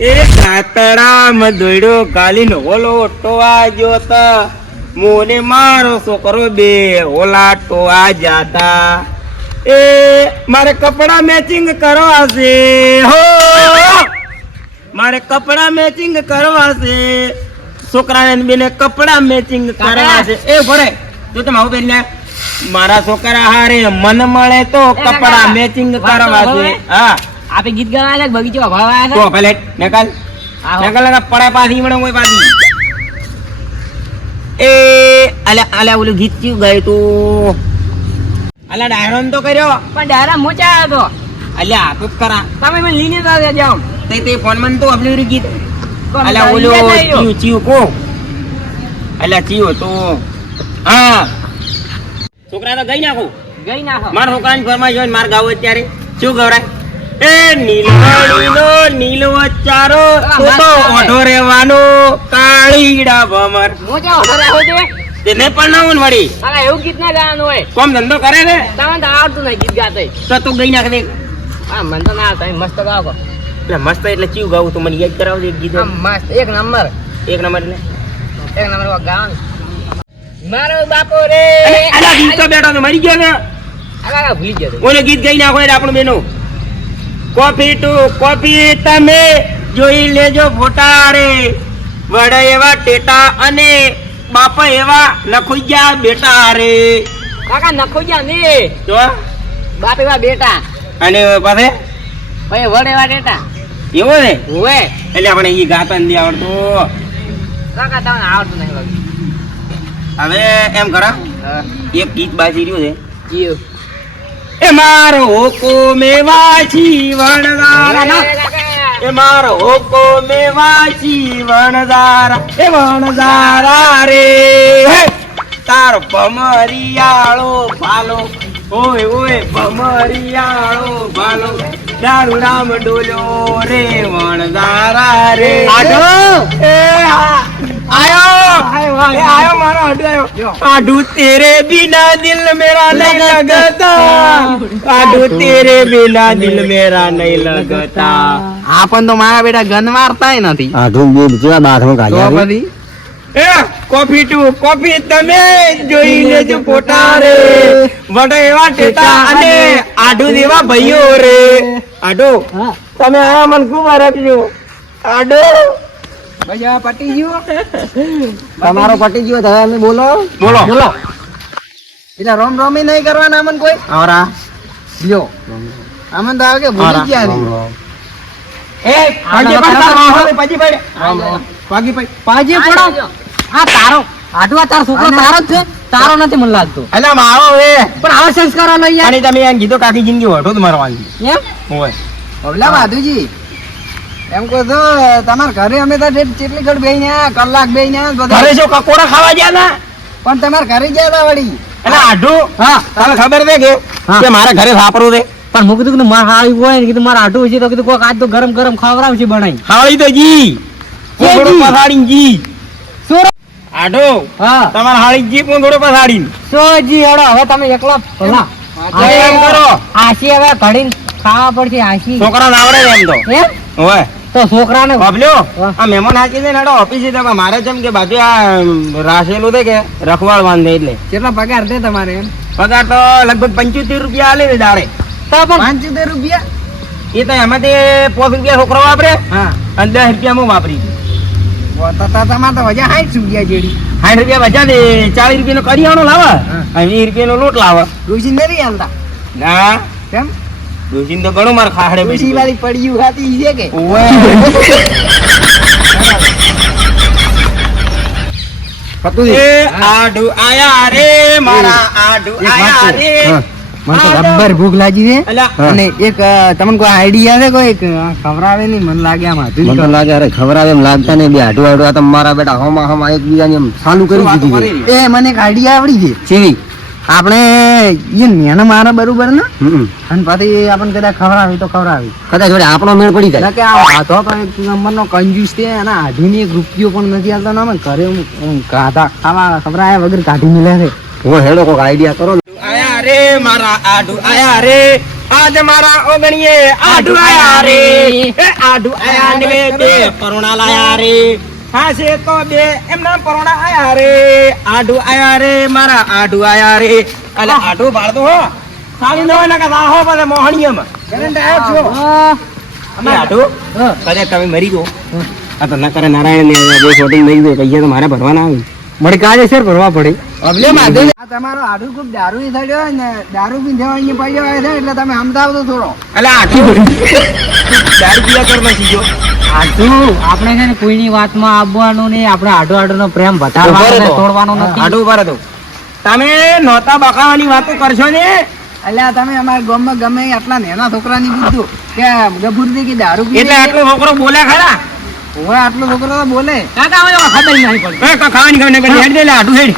એ કાતડામાં દોડ્યો ઓલો ટોવા ગયો તો મોને મારો છોકરો બે ઓલા ટોવા જાતા. એ મારે કપડા મેચિંગ કરવા છે. હો! મારે કપડા મેચિંગ કરવા છે. છોકરાને બેને કપડા મેચિંગ કરવા છે. એ ભરે જો તમે આવું બેન મારા છોકરા હારે મન મળે તો કપડા મેચિંગ કરવા છે. હા. આપે ગીત ગાવા છે બગીચો ભરવા તો પેલે નકલ નકલ નકલ પડા પાછી મને કોઈ પાછી. એ અલે અલે ઓલું ગીત ક્યું ગયું તું? અલે ડાયરોન તો કર્યો. પણ ડાયરા મોચા હતો અલ્યા આ તો કરા તમે મને લીને તો જાવ તે તે ફોન મન તો અપલું ગીત અલે અલ્યા ચીયું ચીયું કો. અલ્યા ચીયો તો હા. છોકરા તો ગઈ નાખું. ગઈ નાખો મારા છોકરાની ફરમાઈ જોઈને માર ગાવ અત્યારે. શું ગવરાય એ નીલો નીલો નીલો ચારો તો તો ઓઢો રેવાનો કાળીડા ભમર. મોચા ઓઢો રેવો છે તેને પણ ના હોય વળી અલા એવું ગીત ના ગાવાનું હોય. કોમ ધંધો કરે ને તમને તો આવડતું નહીં ગીત ગાતે તો તું ગઈ નાખ દે હા મને તો ના આવતા. મસ્ત ગાવ એટલે મસ્ત એટલે ચીવ ગાવું તું. મને યાદ કરાવજે એક ગીત. મસ્ત. એક નંબર. એક નંબર એટલે? એક નંબર ગાવાનું. મારો બાપો રે. અલા ગીત તો બેઠો તો મરી ગયો ને. અલા ભૂલી ગયો તું. ઓલે ગીત ગઈ નાખો એટલે આપણું બેનો. કોફી ટુ કોફી તમે જોઈ લેજો ફોટા રે વડા એવા ટેટા અને બાપા એવા નખુજ્યા બેટા રે. કાકા નખુજ્યા ને. જો બાપ એવા બેટા. અને પાસે ભાઈ વડ એવા બેટા એવો ને? હોય એટલે આપણે ઈ ગાતા નથી આવડતું. કાકા તમને આવડતું નહીં હવે એમ કરા એક ગીત બાજી રહ્યું છે. જીવ એ મારો હોકો મેવાછી વણદારા એ મારો હોકો મેવાછી વણદારા એ વણદારા રે. તાર ભમરિયાળો ભાલો ઓય ઓય ભમરિયાળો ભાલો દારૂ રામ ડોલો રે વણદારા રે. એ હા. આયો! એ આયો મારો આડુ આયો. આડુ તેરે બિના દિલ મેરા નહીં લગતા. આડુ તેરે બિના દિલ મેરા નહીં લગતા. આ તો મારા બેટા ગન મારતા નથી આઠું બે જેવા બાથરૂમ તો કાઢ્યા પછી એ કોફી ટુ કોફી તમે જોઈ લેજો પોટા રે. વડે એવા ટેટા અને આઢુ દેવા ભાઈઓ રે. આડુ તમે આ મન ખૂબ રાખજો આડુ. ભાઈ આ પટી ગયો તમારો પટી ગયો હવે અમે બોલો. બોલો. બોલો. એટલે રોમ રોમી નહીં કરવાના અમન કોઈ? આવરા. લ્યો. અમન તો આવે કે ભૂલી ગયા એ પાજી પડ તાર પાજી પડ પાજી પડ. પાજી પડો. આ તારો. આડવા તાર છોકરો તારો જ છે. તારો નથી મને લાગતો. એટલે મારો એ. પણ આવા સંસ્કારો લઈ યાર. અને તમે એમ કીધું કાકી જિંદગી વઢો તમારો વાંધી એમ? હોય. ઓલા માધુજી એમ કહો છો તમારા ઘરે અમે તો કેટલી ઘડ બે કલાક બે ઘરે જો કકોડા ખાવા ગયા ના? પણ તમારા ઘરે ગયા હતા વળી. એટલે આઢું? હા. તને ખબર છે કે? કે મારા ઘરે સાપરું છે. પણ હું કીધું કે મારા હાળી હોય ને કીધું મારા આટું છે તો કીધું કોક આજ તો ગરમ ગરમ ખવડાવશે બનાવી હાળી તો જી. થોડું જી? જી. આઢો? હા. તમારા હાળી જી પણ થોડું સો જી હેડો હવે તમે એકલા ભલા. એમ કરો. આશી હવે ઘડીને ખાવા પડશે આશી છોકરા આવડે એમ તો. એમ? હોય. તો છોકરાને બાબલ્યો. આ મહેમાન હાચી છે ને હેડો ઓફિસે તો મારે જેમ કે બાજુ આ રાસેલું છે કે રખવાળ બાંધે એટલે. કેટલા પગાર છે તમારે પગાર તો લગભગ પંચોતેર રૂપિયા આલે ને દાડે. તો પણ પાંચોતેર રૂપિયા? એ તો એમાંથી પાંચ રૂપિયા છોકરો વાપરે હા. અને દસ રૂપિયા હું વાપરી તમારે તો વજા હાઈટ રૂપિયા જેડી. સાઠ રૂપિયા દે ચાલીસ રૂપિયાનો કરિયાણો લાવે વીસ રૂપિયાનો લોટ લાવે. ડોસી નથી આલતા ના. કેમ? ડોસીને તો ઘણું માર ખાડે ડોસી વાળી પડ્યું ખાતી છે કે? ઓવે. એ આડુ આયા રે મારા આડુ આયા રે. મને તો ભૂખ લાગી છે. અને એક તમને કોઈ આઈડિયા છે કોઈ ખવડાવે નહીં મને લાગે આમ મને તો લાગે અરે ખવરાવે એમ લાગતા નહીં બે આઢું આઢું આ તો મારા બેટા હમા હમા એકબીજાને એમ ચાલુ કરી દીધી એ મને એક આઈડિયા આવડી છે. ચેવી આપણે એ નેનો મારે બરોબર ને? અને પછી આપણને કદાચ ખવડાવી તો ખવડાવી. કદાચ જોડે આપણો મેળ પડી જાય. કે આ હાથો તો એક નંબરનો કંજૂસ છે અને આધુની એક રૂપિયો પણ નથી આવતો ને ઘરે હું- હું ખાવા ખવડાવ્યા વગર કાઢી મિલે છે. હું હેડો કોક આઈડિયા કરો આયા રે મારા આડુ આયા રે. આજ મારા ઓગણીએ આડુ આયા રે. આડુ આયા ને બે. કરુણા લાયા રે. હા છે તો બે. એમના પરોણા આયા રે. આડુ આયા રે મારા આડુ આયા રે. અલે આડુ બાળતો હો. સારી ન વાહો મોહણીયમાં છો અમે તમે મરી ગયો. આ તો ના કરે નારાયણ ને શોટિંગ મરી ગયો પૈસા તો મારે ભરવાના આવી. મને કાજે શેર ભરવા પડે. માધે આ તમારો આડું ખૂબ દારૂ થયો ને દારૂ પીને અહીંયા પડ્યો છે એટલે તમે સમજાવો તો થોડો. એટલે આખી દારૂ પીવા કરવા સીજો આપણે છે ને કોઈની વાતમાં આવવાનું નહીં આપણે આડો આડો નો પ્રેમ વધારવાનો. તોડવાનો નથી. આડો ઊભા રહો. તમે નોતા બકાવાની વાતો કરશો ને? અલ્યા તમે અમારા ગામમાં ગમે આટલા નેના છોકરાની કીધું કે ગભુરથી કે દારૂ એટલે આટલો છોકરો બોલે ખરા? હું આટલો છોકરો તો બોલે. કાકા હવે ખબર નહીં પડે. એ કા ખાવાની ખાવાની કરી હેડ દે આડું હેડ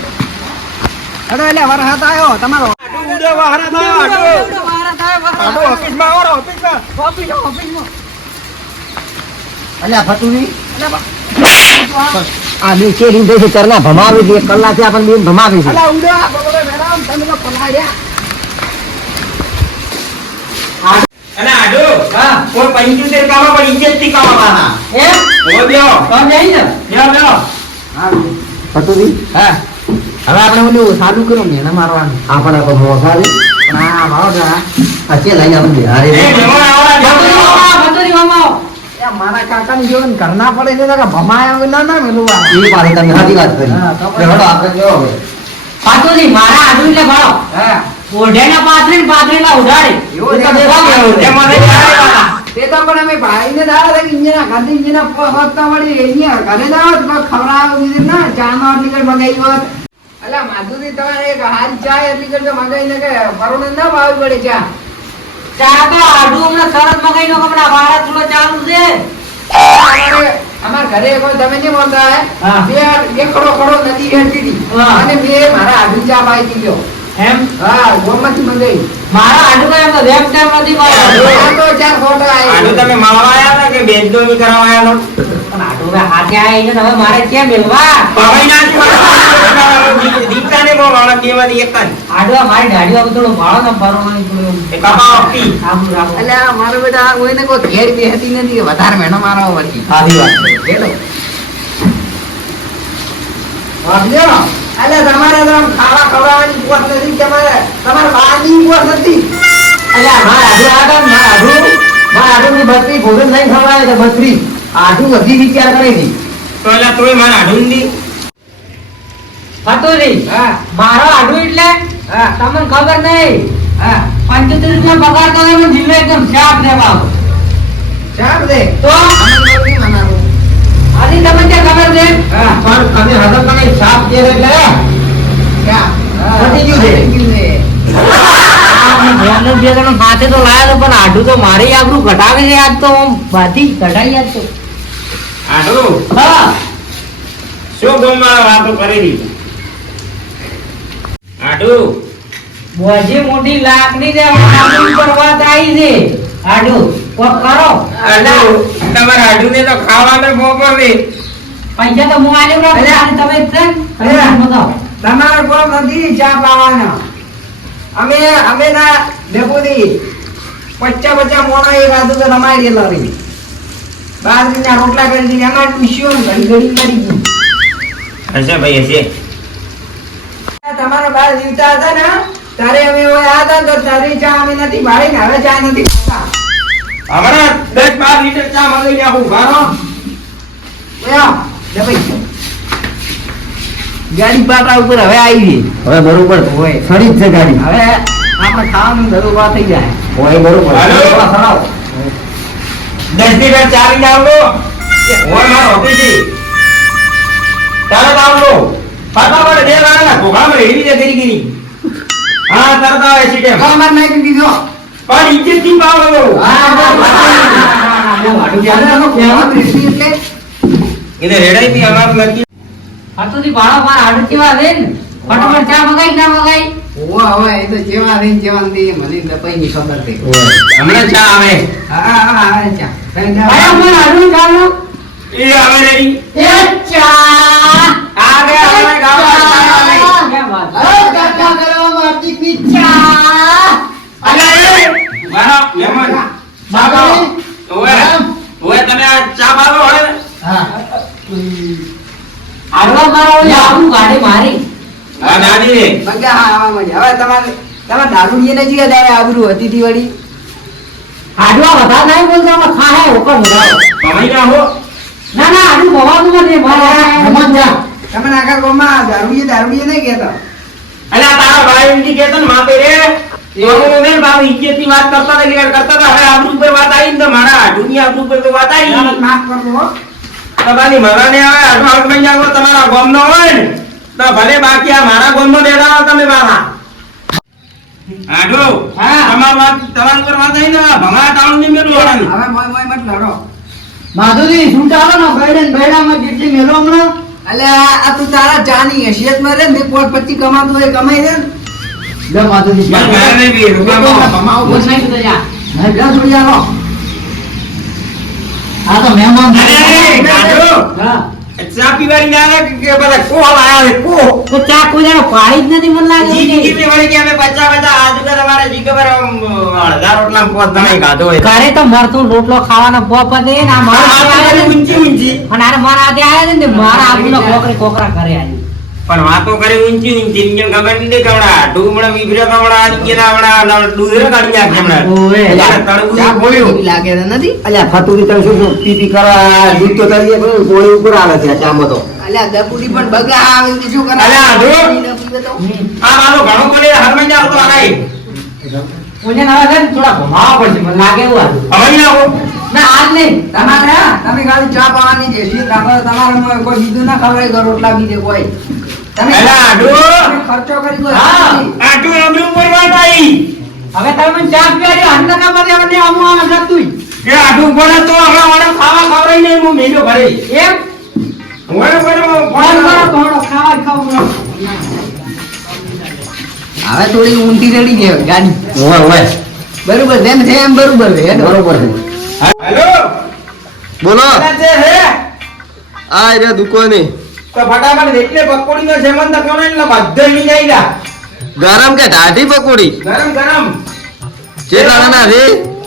અડો એટલે વરસાદ આવ્યો તમારો આટલું ઉડે વહારા થાય, આટલું. આટલું ઓફિસમાં આવો ને, ઓફિસમાં. અલ્યા ફતુની આ બે છે ચરના ભમાવી દે. કલાકથી આપણને બેન ભમાવી છે હવે આપણે ઓલું સાદું કરો ને એને મારવાનું. આપણે તો મોસા રે પણ આ લઈને આપણે બિહારી એ મહેમાન આવો, બેહો. એ મારા કાકાની જોઈને ઘરના પડે છે કે ભમાયા વગર ના ના મેલું એ પાછી તમે સાચી વાત કરી. હા, તો એટલે હળો આપણે કેવો હવે? હા. એ તો દેવા ગયો છે. એમાં નહીં આવે તે તો પણ અમે ભાઈને દાડા હતા ઇન્જિના ગાંધી ઇન્જિના પહોંચતા મળી અહીંયા ઘરે જાવ ખવડાવ ના ચા માં કઈ મગાઈ હોત. એટલે માધુરી તમારે એક હાલ ચા એટલી કઈ જો મગાઈને કે પરોને ના ભાવ પડે ચા? અમારે- અમારા ઘરે કોઈ તમે નહીં બોલતા હે? બે ખડો ખડો નદી હેઠી હતી. અને બે મારા આદુ ચા પાઈ દીધો હા ગોમાંથી મંગાઈ આ તો ચાર ફોટો આવ્યા તમે મળવા આયા હતા કે બેદોમી કરવા હતા? મારા. દીકરાને બહુ વાળા બેમાંથી એક જ. આપી. અલ્યા મારો બેટા કોઈને કોઈ ઘેર નથી વધારે મહેનો મારો વળગી. સાચી વાત. છે. હેલો વાગ્યો અલ્યા તમારે તો આમ ખાવા ખવડાવવાની પોત નથી તમારે? તમારે બહારની પોત નથી? આટલું બધી વિચાર કરે છે તો એલા તોય મારા હાડું દી. હા. મારો આડું એટલે હા. તમને ખબર નહીં. હા. પંચોતેર રૂપિયા પગાર તો એનો જિલ્લો એકદમ શાપ દે. બાબુ શાપ દે તો આજે. તમને ક્યાં ખબર છે? હા. પણ તમે હજુ તમે શાપ દે એટલે? પતી ગયું છે. બે જણ સાથે તો લાયા તો પણ આઢું તો મારે આગળ ઘટાવી છે આજ તો. આમ બધી ઘટાઈ આજ તો. હાડું, હા. શું ગમવાળા વાતો કરી દીધી? હાડું, બોજી મોટી લાકડી છે આડું ઉપર વાત આવી છે. આડું કોક કરો. હાડું, તમારા હાડુંને તો ખાવાનું બપોર દે. પૈસા તો હું આલ્યો રાખું તમે ને? તમારે કોમ નથી ચા પાવાનો. અમે અમે ના ડેપોથી પચ્ચા પચ્ચા મોણા એ આદુ તો રમાડી રી બાજરીના રોટલા કરી દીધા એમાં પૂછ્યો ને ઘડી ઘડી મરી ગઈ હશે ભાઈ હશે. તમારા બાર જીવતા હતા ને તારે અમે આ હતા તો તારી ચા અમે નથી ભાડી ને હવે ચા નથી ખાતા હમણાં દસ બાર લીટર ચા મંગાઈ નાખું ભારો ગાડી પાટા ઉપર હવે આવી ગઈ. હવે બરોબર. હોય. ફરી જ છે ગાડી. હવે આપણે ખાવાનું ધરું વા થઈ જાય. હોય બરોબર. દસ લીટર ચા લઈને આવજો હોય મારો ઓફિસી તરત આવજો ફટાફટ બે વાળાના ઘોઘામાં એવી દે કરી ગીરી. હા તરત આવે છે ટેમ. માર નાખી દીધો પણ ઇજ્જતથી પાવડો. હા અમે કહેવા દૃષ્ટિ એટલે એને રેડાઈથી અમારું નક્કી આ તો દી ભાડો મારા આડું કેવા છે ને ફટાફટ ચા મગાઈ ના મગાઈ ઓવા ચા આવે? હા મારો આવું મારી. મળી હવે તમારે તમારે દારૂડિયે ને જીએ દાડે આબરૂ હતી તી વળી આડવા વધારે નહીં બોલતા અમે ખાહે હોકર વધારો. કમાઈ ના હો ના ના આડું ભવાનું નથી મારે રમત જા. તમે આગળ ગોમાં દારૂડિયે દારૂડિયે નહીં કહેતા. અલા તારા ભાઈ એમથી કહેતો ને માપે રે એવો મેં ઇજ્જત વાત કરતા હતા કરતા હતા હવે આબરૂ પર વાત આવી ને મારા દુનિયા આબરૂ પર તો વાત આવી. માફ કરજો તમારી મરાને આવે આઠ મહિના તમારા તમારા ગોમનો હોય ને. તો ભલે બાકી આ મારા ગોમનો દેડાવો તમે મારા આડો હા. તમાર વાત તમાર ઉપર વાત આવી ને ભંગા ટાઉનની મેલો હવે મોય મોય મત લડો. માધુરી છૂટાવો ને? ભેડા માં જેટલી મેલો હમણાં? અલે આ તું તારા ચાની હેસિયતમાં રે ને પોત પચી કમાતું હોય કમાઈ દે લે માધુરી મારા ઘરે બી રૂપિયા ભમાવું બસ નહીં તો યાર. નહીં, જા થોડી આવો. આ તો મહેમાન. હા. ચા પીવાની ના આવે કે કે બધા કોહ લાયા કોહ તો ચા કોઈ જાણો પાડી જ નથી મને લાગે જી જી જી વળી કે અમે પચા પચા આજુ કે તમારે જી અડધા રોટલા પોત તમે ગાધો હોય. ઘરે તો મરતું રોટલો ખાવાનો પોપ દે ને આ મારા આ હાથે તો ઊંચી ઊંચી. અને આને મારા હાથે આવ્યા ને મારા આબુનો કોકરે કોકરા કરે આજે પણ વાતો કરે ઊંચી ઊંચી ઇન્જન ખબર નહીં કવડા ડુમડા વિભરે કવડા ઇન્જન આવડા ડુધર કાઢી નાખે હમણાં ઓએ ચા બોલ્યું લાગે તો નથી. અલ્યા ફતુરી તમે શું શું પી પી દૂધ તો તળીએ પણ ગોળી ઉપર આવે છે આ તો. અલ્યા દબુડી પણ બગા આવે છે શું કરે? અલ્યા, તો. આ મારો ઘણો બોલે હર મહિને આવતો આય. ઓને નાવા છે થોડા ઘમાવા પડશે મને લાગે એવું. હવે આવો. ના આજ નહીં. તમારે તમે ખાલી ચા પાવાની જે તમારે કોઈ બીજું ના ખાવાય ઘર રોટલા બીજે કોઈ. તમે ખર્ચો કરી કોઈ આટલું અમરું ઉપર વાત હવે તમે મને ચા પીવા દો ના નહીં આવું આવે એ આટલું પડે તો હમણાં વાળા ખાવા ખવડાવી નહીં હું મેલ્યો એમ? ફોન કરો થોડો ખાવા ખાવું હવે થોડી ઊંધી રેડી ગઈ ગાડી. હોય હોય બરોબર જેમ છે એમ બરોબર છે. બરોબર છે. હેલો. બોલો. કોના છે હે? આ રે દુકાને. તો ફટાફટ એટલે પકોડીનો જેમન તો કોને એટલે બધે લઈ જાય જા. ગરમ કે દાઢી પકોડી? ગરમ ગરમ. ચેટલા ના રે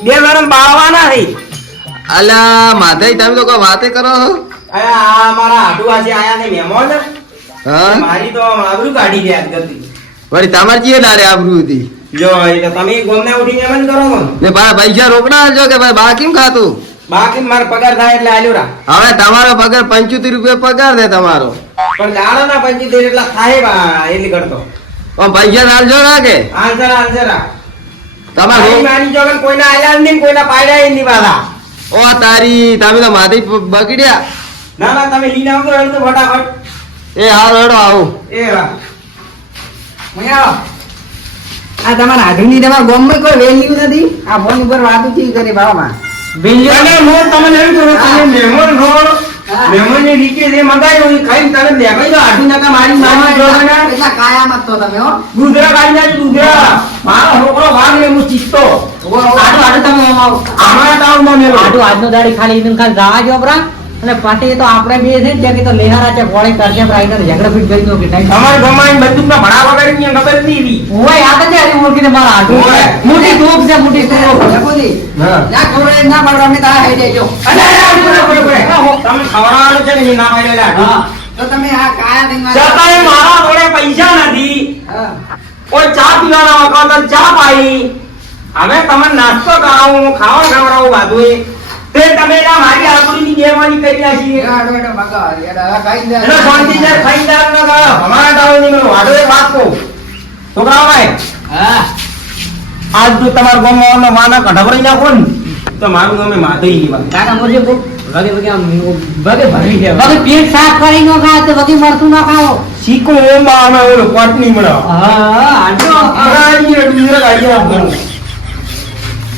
બે ગરમ બાળવાના રે અલા માધઈ તમે તો કોઈ વાતે કરો? અરે આ મારા આટુવાસી આયા ને મહેમાન. હા? મારી તો આબરૂ કાઢી દે આજ ગતિ. વળી તમાર જીએ લારે આબરૂ હતી? જો એટલે તમે ગોમને ઉઠીને એમ કરો ને. ને પૈસા રોકડા જો કે ભાઈ બા કેમ ખાતું? બાકી મારો પગાર થાય એટલે આલ્યો રા હવે તમારો પગાર પંચોતેર રૂપિયા પગાર દે તમારો. પણ દાડો ના પંચોતેર એટલા થાય બા એટલી કરતો પણ પૈસા હાલજો ના કે હાલશે હાલશે રા તમારે મારી જોગન કોઈના આલ્યા જ નહીં કોઈના પાડ્યા નહીં પાછા ઓ તારી તમે તો માધી બગડ્યા. ના ના તમે ફટાફટ. એ હાલ હેડો આવું. એ વાહ. આ તમારા આધુની તમારા ગામમાં કોઈ વેલ્યુ નથી? આ ફોન ઉપર વાતો ચી કરી બાબા અને હું તમને એમ. તમે મહેમાન જે એ ખાઈને તરત દેખાઈ જાઓ. આઠું નકા મારી મારી જોવાના એટલા તમે હો દૂધરા કાઢી નાખી, દૂધરા. મારો છોકરો વાઘ ને હું ચીસતો. તમે આમ તાવ અમારા ટાઉનમાં મેલો. આટલું આજનો દાડી ખાલી ઇનમ ખાલી જવા જો બરા અને પાછી તો આપણે બે છે ત્યાં કે તો લેહારા છે ગોળી કરશે રાઈટર ઝઘડા ફીટ કરી દો કે ટાઈમ અમારી ગમાઈને બંદૂકના ભડા વગાડીને ખબર જ નહીં હતી. ઓય તો છે હરી ને મારા આટલું મોટી ધૂપ છે મોટી ધૂપ. જપુજી, ના ખવડાય ના પડે અમે તારા હાઈ દેજો અરે. તમે ખવડાવવાનું છે ને ના પાડેલા. હા. તો તમે આ કાયા નહીં મારા- છતાંય મારા જોડે પૈસા નથી. કોઈ ચા પીવાના વખત ચા પાઈ. હવે તમે નાસ્તો કરાવું ખાવા ખવડાવું બાજુએ. તે તમે ના મારી આબરૂની બેમાની કરી નાખી. ન મેં વાડો એક વાત કહું. છોકરાઓ ભાઈ હા. આજ જો તમારા ગામમાં માના કઢાવડી નાખો ને તો મારું ગમે માધવી ની વાત. કાકા મોજે બહુ વગે વગે આમ વગે ભરી છે વગે પેટ સાફ કરી નો ખાવ તો વગે મરતું ના ખાઓ. શીખો અમે ઓલો કોટની મળો. હા આટલો. આ ડુંગર કાઢી નાખો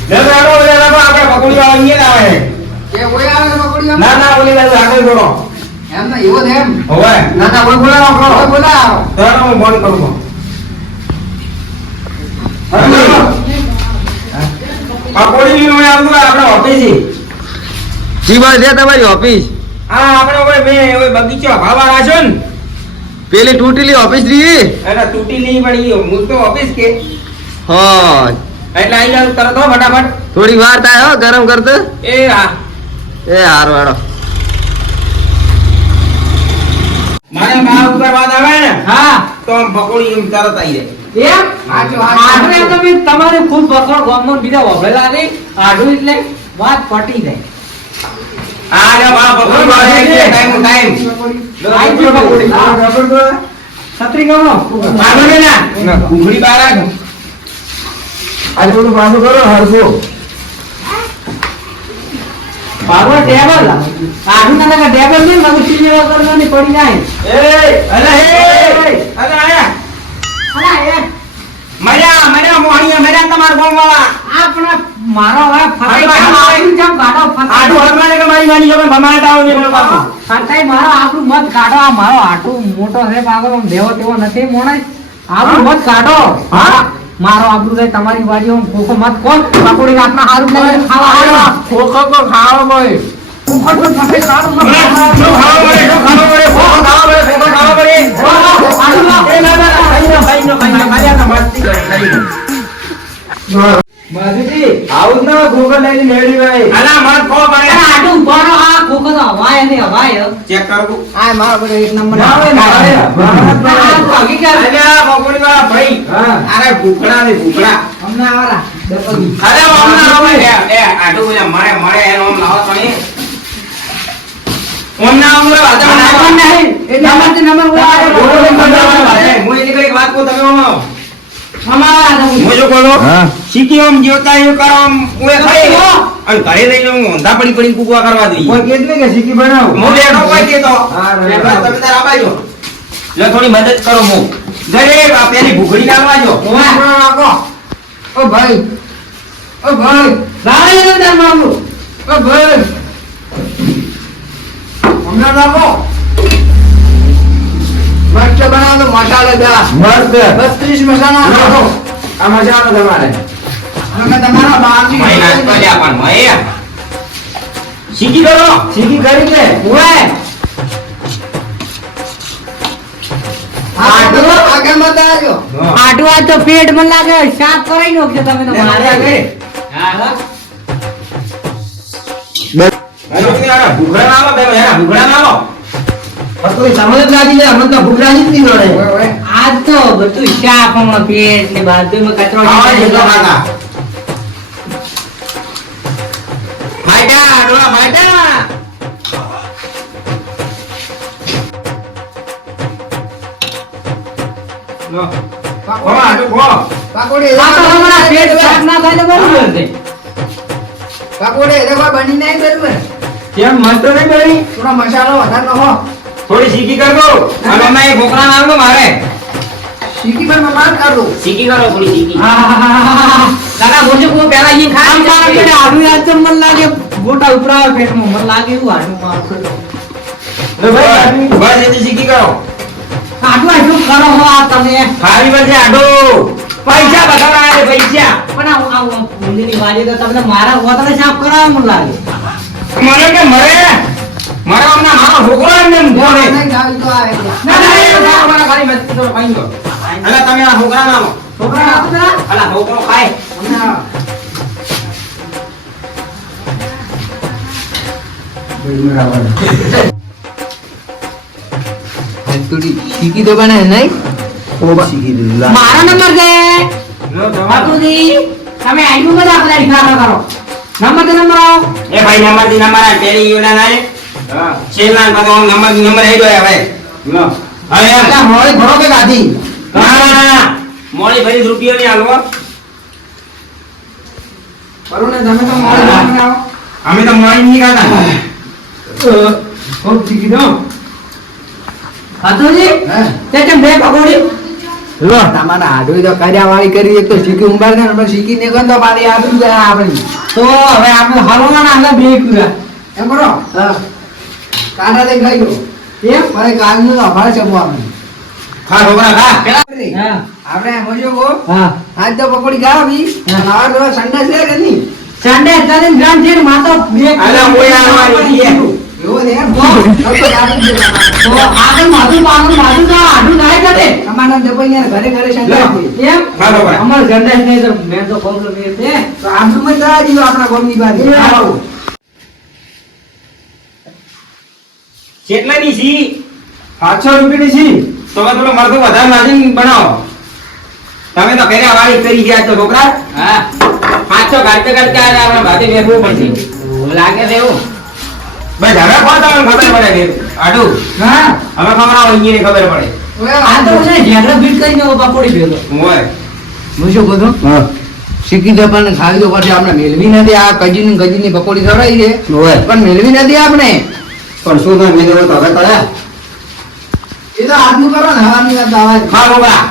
લે બેડો આપણે પકોડી વાળા અહીંયા આવે. એ ઓય આવે છે ના ના ઓલી બાજુ આગળ જોડો એમ નહીં, એવો છે એમ. હવે. ના, ના, ઓય બોલાવો, કરો. ઓય બોલાવો. ત્યારે હું ફોન કરું. છું. પકોડી ની મેં આવતું આપણે ઓફિસે જીવન છે તમારી ઓફિસ હા આપણે હવે મેં હવે બગીચો ભાવા રાખ્યો ને. પેલી તૂટેલી ઓફિસ રહી? તૂટી નહીં પડી. હું તો ઓફિસ કે હા. એટલે આવી જાવ તરત હો ફટાફટ. થોડી વાર થાય હો ગરમ કરતો. એ હા. એ હાર વાળો મારે બા ઉપર વાત આવે ને હા. તો પકોડી એમ તરત આવી જાય. તમારે ખૂબ બકરો ગામમાં બીજા નહીં એટલે વાત પટી જાય. છત્રી મારો ને. આ થોડું પાછું કરો હરખું બાબો ટેબલ આઢું ના ટેબલ નહીં મગર ટીવી વગર પડી જાય. એ અરે હે અરે આયા. અલા એ મર્યા મર્યા મોહણીયા મર્યા તમાર ગામ વાળા આપણા મારો હવે જામ, ગાડો હરમાને કે મારી ભમાટ આવો ને બોલો બાપુ મારો આપણું મત કાઢો. આ મારો આટલું મોટો છે પાગલ આમ દેવો તેવો નથી મોણે. આપણું મત કાઢો. હા. મારો આબરૂ જાય તમારી બાજુ ખોખો મત કોણ પકોડી રાતના હારું લાગે ખાવા ખોખો તો ખાવા ભાઈ ખોખો તો ખાવા મળે. માધુજી આવું ના ગોગલ લઈને મેળવી ભાઈ. અલા અરે આ ખોખો તો હવાય ચેક આ મારો એક નંબર ના હોય, ના. આ વાળા ભાઈ. હા. અરે ભૂખડા ને ભૂખડા. અમને આવારા અરે હમણાં એ આટલું બોલ્યા મળે મળે એનો નામ લાવો તો અહીં વાતા આ નહીં? નંબર નંબર હું એની કઈ વાત કો તમે ઓમો અમારા હું જો બોલો? હા. શીખી આમ જીવતા એવું કરો આમ હું એ ખાઈ. અને ઘરે લઈને હું ઊંધા પડી પડી કૂકવા કરવા દઈએ કોઈ કેટલી કે શીખી બનાવ. હું બેઠો કોઈ બરાબર. તમે તાર આબાજો લે. થોડી મદદ કરો હું જરે આ પેલી ભૂખડી નાખવાજો રાખો ઓ ભાઈ. ઓ ભાઈ. રાણી અંદર મામલો ઓ ભાઈ. હમણાં મરચો બનાવો તો મસાલેદાર મસ્ત. બત્રીસ મસાલા રાખો. આ આવે તમારે. અમે તમારા બહારથી ભાઈ નાસ્તો લ્યા પણ ભાઈ શીખી કરો શીખી કરી કે ઓય હા, તો તો પેટ મને લાગે સાફ કરી નાખજો તમે તો મારે. તમે આરા ભૂખડા ના આવો. ભૂખડા ના આવો કોઈ સમજ જ લાગી જાય અમને તો ભૂખ જ નહીં નડે આજ તો બધું શાક પેટ ને બાજુમાં કચરો ડોળા બરોબર કેમ મસ્ત નહીં બની? થોડા મસાલો વધારે થોડી શીખી કરજો દો. અને એક ભોકરા નાખ મારે. શીખી પર માર કરું શીખી કરો થોડી શીખી. કાકા બોજો કો પેલા ખા આમ મારા પેટે આડું યાદ મન લાગે ગોટા ઉપરાવે પેટમાં. મન લાગે એવું આડું મારશે લે ભાઈ બસ. એથી શીખી કરો. આડું આડું કરો હો આ તમે. ખાલી બસ આડો. પૈસા બતાવવા આવે પૈસા. પણ આ આવું મુંડીની વાડી તો તમને મારા ગોતરે સાફ કરાવવા મન લાગે. મને કે મરે? મારે હમણાં મારો છોકરો એમને નહીં તો આવે છે. ના, ના, એ ના, મારા ખાલી મસ્તી કરો, ખાઈ લો. અલા, તમે આ છોકરા ના. છોકરા આપો અલા, છોકરો ખાય. શીખી બને નહીં શીખી દીધું લા. મારો નંબર છે તમે આઈનું બધા આપણા ઈશારા કરો નંબર નંબર આવો એ ભાઈ નંબરથી નંબર આ ટેલી યોડા ના રે છેલ્લા બધો નંબર નંબર આવી ગયો હવે. લો. હવે એમ. મોળી મોડી ભરો કે ગાધી? ના, ના, ના, મોળી ભરી રૂપિયો ની આલવો ભરો ને તમે તો મોડી ભરીને આવો અમે તો મોળી ની ખાતા. ઓ શીખી દો બાપુજી તે કેમ બે પકોડી? લો. તમારા હાડું તો કર્યા વાળી કરી એક તો શીખી ઉંબાર ને નંબર શીખી ને ગંદો પાડી આપી જાય આપણી? તો હવે આપણે આગળ બે પૂરા એમ કરો? હા. કાંડા દઈ ખાઈ ગયો એમ મારે કાલનું અભાર છે આપણે ખા છોકરા ખા. આપણે મજો ગો હા. આજ તો પકોડી ગાવી હા. હવે તો સંડા છે કે નહીં? સંડે અત્યારે ગ્રામ છે માતો બે અલા, કોઈ આવવાની છે. એવો ને આપણા બાજુ. કેટલાની સી પાંચસો રૂપિયાની છી તો હવે થોડું મરતું વધારે નાખીને બનાવો. તમે તો કર્યા વાળી કરી ગયા છો છોકરા. હા. પાંચસો કાઢતે કાઢતે આ આપણે ભાતે બેસવું પડશે. લાગે છે એવું. બસ હવે કોણ તમને ખબર પડે આડું. હા. હવે ખબર આવે અહીંયાની ખબર પડે. આ તો છે ઢેકડા ફીટ કરીને પકોડી ભેગો. હોય. હું શું કહું છું? શીખી દે પણ ખાલી તો પછી આપણે મેળવી નથી આ કજીની ગજીની પકોડી ખવડાવી છે. પણ મેળવી નથી આપણે. પણ શું થાય મેં તો હવે કર્યા એ તો આજનું કરો ને હવાની વાત આવે હા છોકરા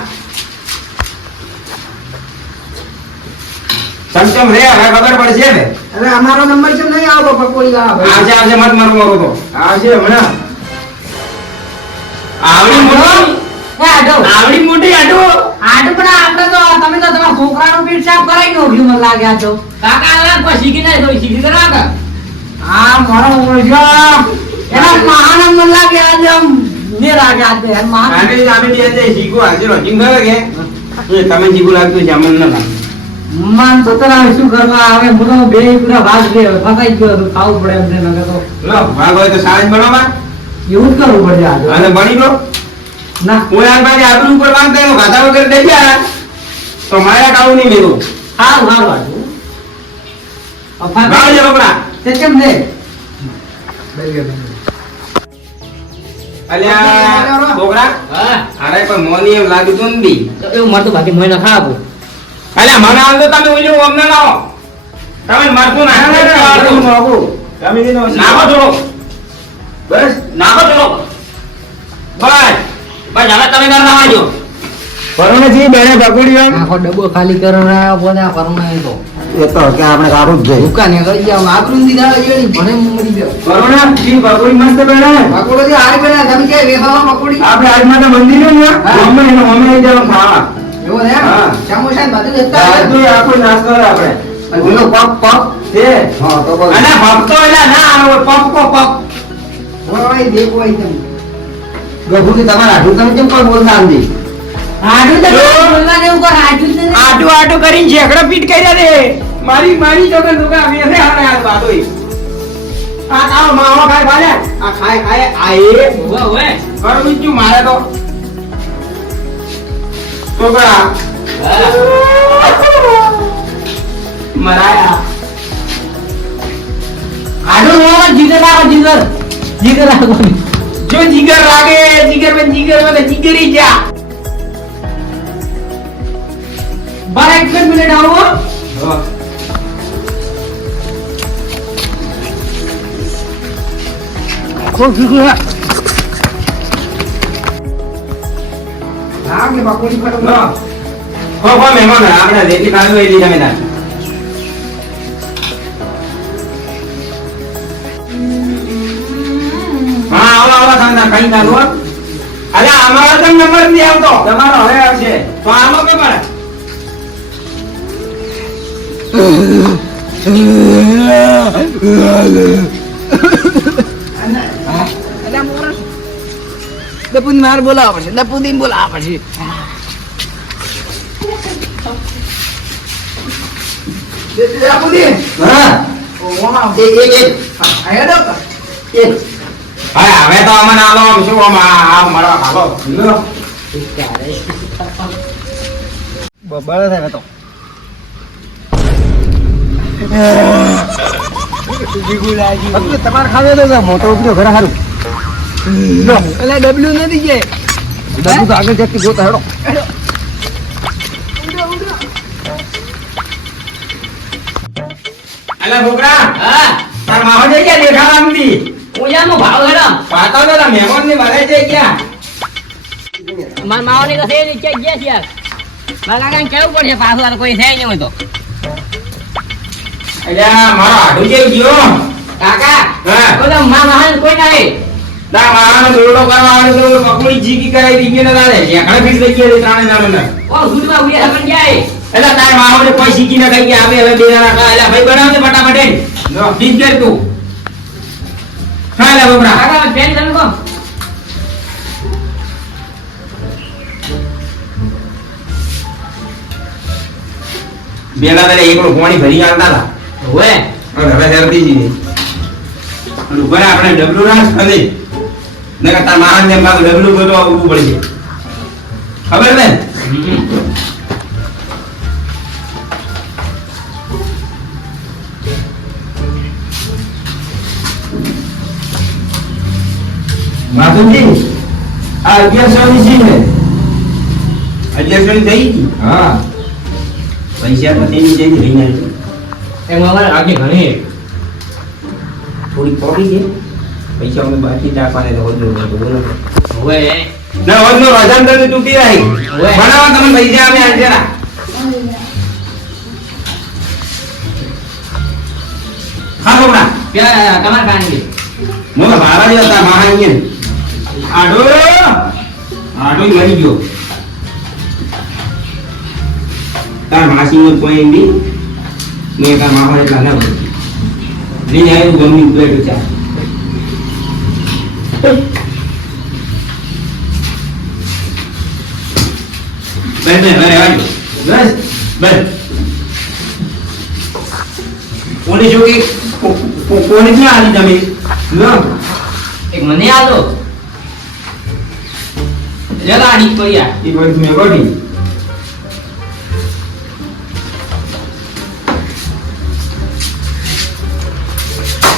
ચમચમ રે હવે ખબર પડશે ને. અરે અમારો નંબર છે નહીં આવતો પકોડી વાળા આજે આજે મત મારું મારું તો. આવશે હમણાં આવડી મોટી? આડો આવડી મોટી આડો આડો પણ આપણે તો તમે તો તમારા છોકરાનું પેટ સાફ ગયો નાખ્યું મને લાગે આ તો. કાકા લાગ પછી શીખી નહીં તો શીખી રાખ આ મારો ઓળખ્યો. મહાન મને લાગે આજે આમ ને મહાન આને બે શીખું કે? તમે જીગુ લાગતું છે અમને ના માન તો તરા શું કરવા? આવે હું તો બે પૂરા ભાગ દે ફસાઈ ગયો તો ખાવું પડે એમ છે તો. લો ભાગ હોય તો સાંજ બનાવવા એવું જ કરવું પડે આજે. અને બની લો. ના. કોઈ આ ભાઈ આપણું ઉપર માંગતા એનો ગાધા વગર દે ગયા તો મારા કાવું નહીં લેવું હા હા હારું. અફા ગાળ જે તે કેમ છે અલ્યા છોકરા અરે પણ મોની એમ લાગ્યું તું નથી એવું મારતું બાકી મને ખાવું અલ્યા મને આમ તો તમે ઓલું અમને લાવો. તમે મારતું ના નાખો થોડો. બસ નાખો થોડો. બસ. બસ હવે તમે ઘર નાવાજો પરણે થી બેને એમ આખો ડબ્બો ખાલી કરો પોતે આ પરમાય તો. એ તો કે આપણે કાઢું જ જોઈએ. દુકાને કરી ગયા આબરૂ ની દાળ ભણે મરી ગયો. કરુણા જી પકોડી મસ્ત બને પકોડો જે હારી તમે કે વેફાવા પકોડી આપણે આજ માટે મંદિર ને મમ્મી એનો મમ્મી લઈ ખાવા. એવો ને સમોસા બધું લેતા આ આખો નાસ્તો આપણે. ઓલો પગ પગ છે હા તો બસ અને ભક્તો એટલે ના આવે પપ પપ. ઓય દેખો આઈ તમે ગભુથી તમારા હાથું તમે કેમ કોઈ બોલતા નથી આડું તો બોલવા આડું આટું કરીને ઝેકડા પીટ કર્યા દે મારી મારી જોડે લોકો વેસે હારે આ વાતોય આ આવ માવો ખાય ભાલે. આ ખાય ખાય આ એ હોવે, હોવે. કરવું બીજું મારે તો. છોકરા. મરાયા. આનો હોવે, જીગર રાખો, જીગર. જીગર રાખો. જો જીગર લાગે જીગર મે જીગર મને જીગરી જા. બસ એક મિનિટ આવો હા. કે પકોડી ફટો લો ખો ખો મહેમાન આપણે જેટલી ખાધું એટલી અરે અમારો તો નંબર નથી આવતો તમારો હવે આવશે તો આનો કે દપુન માર બોલાવા પડશે. દપુદીન બોલાવા પડશે. દપુદીન હા. એક એક એક આયો તો. એક હા હવે તો અમને આલો શું આમ આ આ મળવા ખાલો લો. બબડા થાય તો. તમારે ખાવે તો મોટો ઉપયોગ ઘરે સારું એટલે ડબલ્યુ નથી કે. બધું તો આગળ જતી જોતા હેડો. અલા છોકરા હા તાર માવો જઈ ગયા દેખાવા નથી પૂજાનો ભાવ હેડો. પાતા તો મહેમાનની ભરે જઈ ગયા. માર માવાની કસે નીચે ગયા છે યાર. મારા કાકા કેવું પડશે? પાછું આ કોઈ થાય નહીં તો. અલ્યા મારો આડું જઈ ગયો? કાકા હા. બોલો મા મહાન કોઈ ના આવે દોરડો કરવા આવ્યો તો પકોડી જીકી કરાવી દીધી ને તારે ઝેકડા ફીટ લઈ ગયા ત્રણે ના મને ઓ સુધમાં ઉડ્યા પણ જાય એટલે તાર માહોને કોઈ શીખી ન કઈ આવે હવે બે જણા ખા એટલે ભાઈ બનાવ ને ફટાફટ. એમ. લો કર તું. ખા લે બબરા કાકા પેન તમે કહો બેલા તારે એક પાણી ભરી આલતા હતા. હવે? હવે શરદી જી અને ઉપર આપણે ડબલું રાખ નકર તાર મારા ને પાછું ડબલું ગોતવા ઊભું જાય. ખબર ને માધુજી આ અગિયારસો ની છે ને? અગિયારસો ની થઈ ગઈ? હા. પૈસા તો ની લઈને આવી. એમાં આગળ ઘણી થોડી પડી ગઈ પૈસા અમે બાકી રાખવાને તો વધુ વધુ બોલો હવે ના વધનો રજાન તો તૂટી રહી ઓવે. બનાવો તમે પૈસા અમે આજે ના હા છોકરા ત્યાં તમારે કાંઈ નો મારા જે હતા મહા અહીંયા આડો આડો લઈ ગયો તાર માસી નો કોઈ એમ બી મેં તાર મામા એટલા ના બોલી લઈને આવ્યું ગમી બેઠું ચા બેન બેન અરે આવજો બસ બસ કોની જો કે કોની ક્યાં આવી તમે? એક મને આલો. જલા આડી પડ્યા એ બધું મેં કરી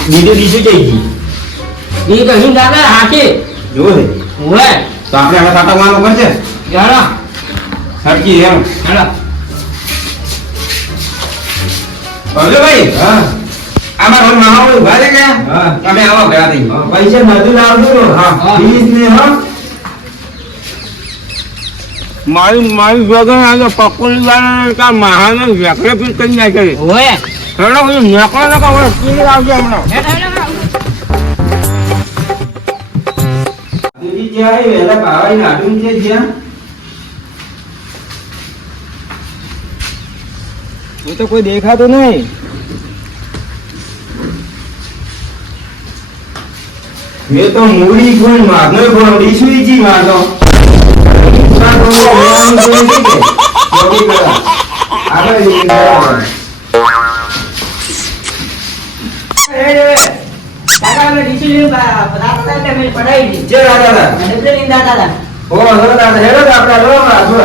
બીજું બીજું જઈ ગઈ એ કહી દાદા હાકે. જો છે ઓય તો આપણે હવે સાટકવાનું કરશે યાર સરકી એમ. હેલો ભલે ભાઈ. હા. આમાં રોજ મામા ઊભા છે કે? હા. તમે આવો ભેગા થઈ પૈસા નદી લાવજો હા. વીસ ને હા. મારી મારી વગર આજે પકોડી વાળા કા મહાનો વેકરે ફીટ કરી નાખે. ઓય હેડો હું નેકળો ને કહો સ્કૂલ આવજો હમણાં. જ્યાં આવી વહેલા ભાવાઈ નાડું છે જ્યાં? એ તો કોઈ દેખાતું નહીં. મેં તો મૂડી ગુણ માગનો ગુણ ડીસુઈ જી માગો? ના તો મેં ગુણ દી કે જોડી કરા આગળ જઈએ બરાબર જે રાજા હતા. ઓ હલો દાદા હેડો તો આપણે હલો રાજો